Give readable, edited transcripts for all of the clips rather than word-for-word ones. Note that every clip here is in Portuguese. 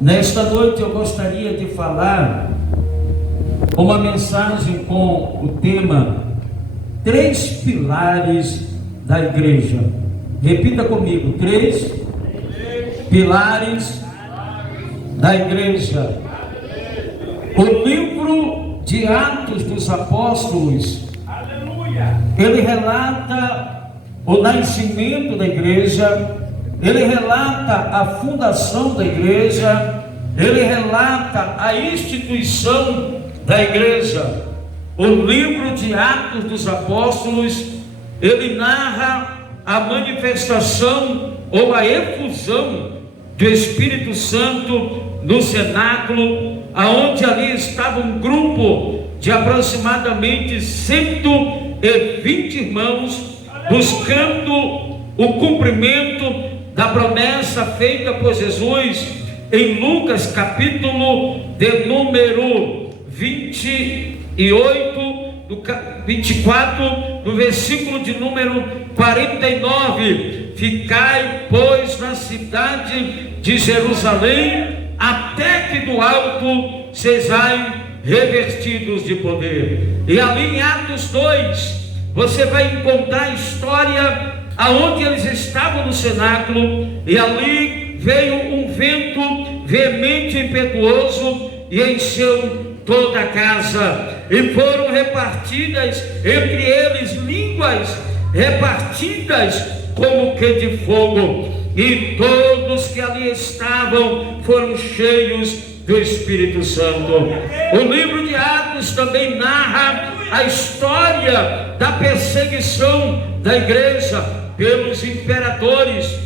Nesta noite eu gostaria de falar uma mensagem com o tema Três Pilares da Igreja. Repita comigo: três pilares da Igreja. O livro de Atos dos Apóstolos, ele relata o nascimento da igreja, ele relata a fundação da igreja, ele relata a instituição da igreja. O livro de Atos dos Apóstolos, ele narra a manifestação ou a efusão do Espírito Santo no cenáculo, aonde ali estava um grupo de aproximadamente 120 irmãos, buscando o cumprimento da promessa feita por Jesus em Lucas capítulo de número 24, no versículo de número 49: ficai, pois, na cidade de Jerusalém, até que do alto sejais revestidos de poder. E ali em Atos 2, você vai encontrar a história aonde eles estavam no cenáculo, e ali veio um vento veemente e impetuoso e encheu toda a casa, e foram repartidas entre eles línguas repartidas como que de fogo, e todos que ali estavam foram cheios do Espírito Santo. O livro de Atos também narra a história da perseguição da igreja pelos imperadores,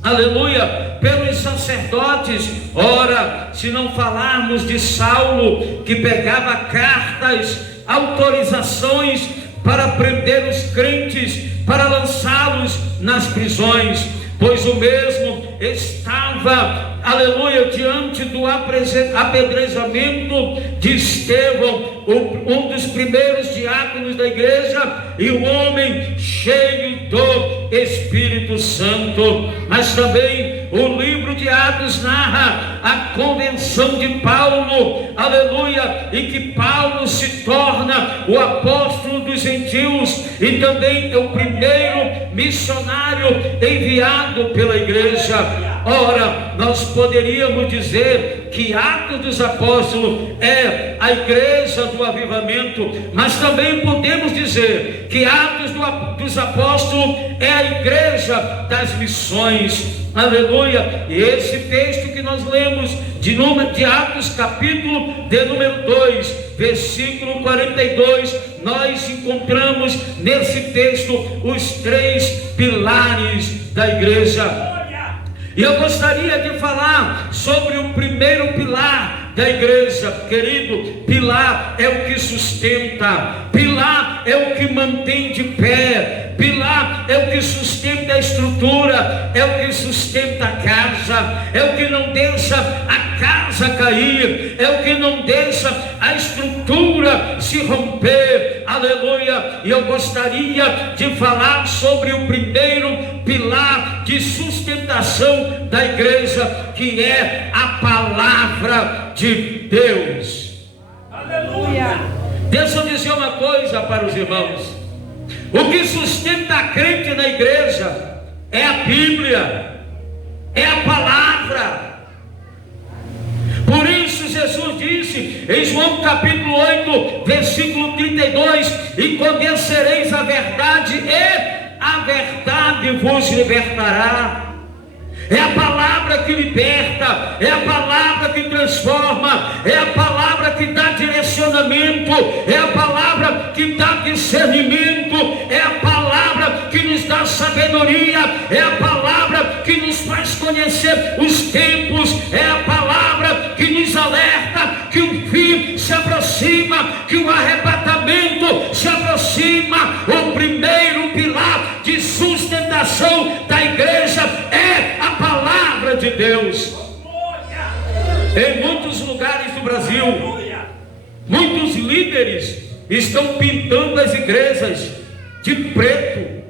aleluia, pelos sacerdotes. Ora, se não falarmos de Saulo, que pegava cartas, autorizações para prender os crentes, para lançá-los nas prisões, pois o mesmo estava, aleluia, diante do apedrejamento de Estevão, um dos primeiros diáconos da igreja, e o homem cheio do Espírito Santo. Mas também o livro de Atos narra a convenção de Paulo, aleluia, e que Paulo se torna o apóstolo dos gentios e também é o primeiro missionário enviado pela igreja. Ora, nós poderíamos dizer que Atos dos Apóstolos é a igreja do avivamento, mas também podemos dizer que Atos dos Apóstolos é a igreja das missões, aleluia. E esse texto que nós lemos de Atos capítulo de número 2, versículo 42, nós encontramos nesse texto os três pilares da igreja. E eu gostaria de falar sobre o primeiro pilar da igreja, querido. Pilar é o que sustenta, pilar é o que mantém de pé, pilar é o que sustenta a estrutura, é o que sustenta a casa, é o que não deixa a casa cair, é o que não deixa a estrutura se romper, aleluia. E eu gostaria de falar sobre o primeiro pilar de sustentação da igreja, que é a palavra de Deus. Aleluia. Deixa eu dizer uma coisa para os irmãos: o que sustenta a crente na igreja é a Bíblia, é a palavra. Por isso Jesus disse em João capítulo 8, versículo 32: e conhecereis a verdade, e a verdade vos libertará. É a palavra que liberta, é a palavra que transforma, é a palavra que dá direcionamento, é a palavra que dá discernimento, é a palavra que nos dá sabedoria, é a palavra que nos faz conhecer os tempos, é a palavra que nos alerta que o fim se aproxima, que o arrebatamento se aproxima. O primeiro pilar de sustentação da igreja é a palavra de Deus. Em muitos lugares do Brasil, muitos líderes estão pintando as igrejas de preto,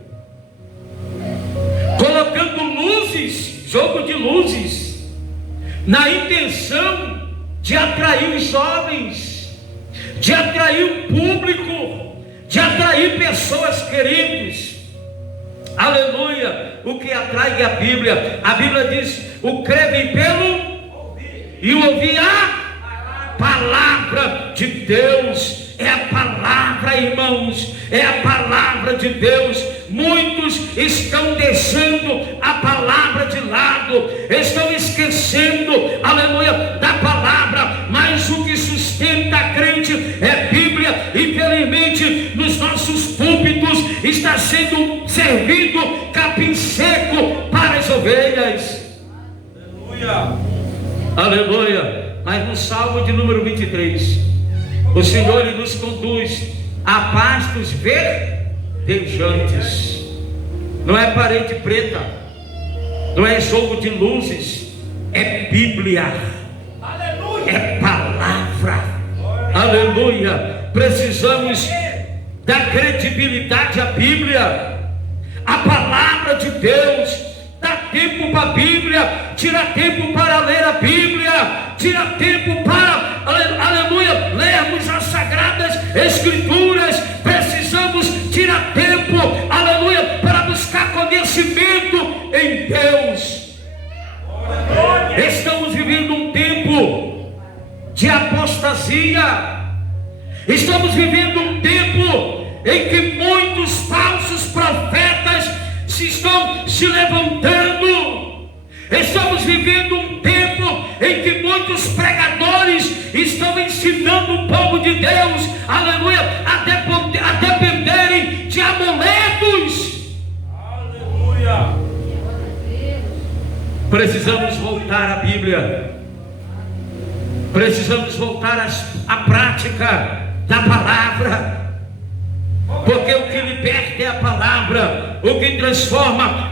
colocando luzes, jogo de luzes, na intenção de atrair os jovens, de atrair o público, de atrair pessoas queridas. Aleluia! O que atrai a Bíblia? A Bíblia diz: o crer vem pelo e o ouvir a palavra de Deus. É a palavra, irmãos, é a palavra de Deus. Muitos estão deixando a palavra de lado, estão esquecendo, aleluia, da palavra, mas o que sustenta a crente é Bíblia. Infelizmente, nos nossos púlpitos está sendo servido capim seco para as ovelhas. Aleluia, aleluia. Mas no Salmo de número 23, o Senhor ele nos conduz a pastos verdejantes. Não é parede preta, não é jogo de luzes, é Bíblia, é palavra. Aleluia. Precisamos dar credibilidade à Bíblia, a palavra de Deus. Dá tempo para a Bíblia, tira tempo para ler a Bíblia, tira tempo para, aleluia, lermos as sagradas escrituras. Precisamos tirar tempo, aleluia, para buscar conhecimento em Deus. Estamos vivendo um tempo de apostasia, estamos vivendo um tempo em que muitos falsos profetas estão se levantando. Estamos vivendo um tempo em que muitos pregadores estão ensinando o povo de Deus, aleluia, a dependerem de amuletos. Aleluia. Precisamos voltar à Bíblia, precisamos voltar à prática da palavra. Porque o que liberta é a palavra, o que transforma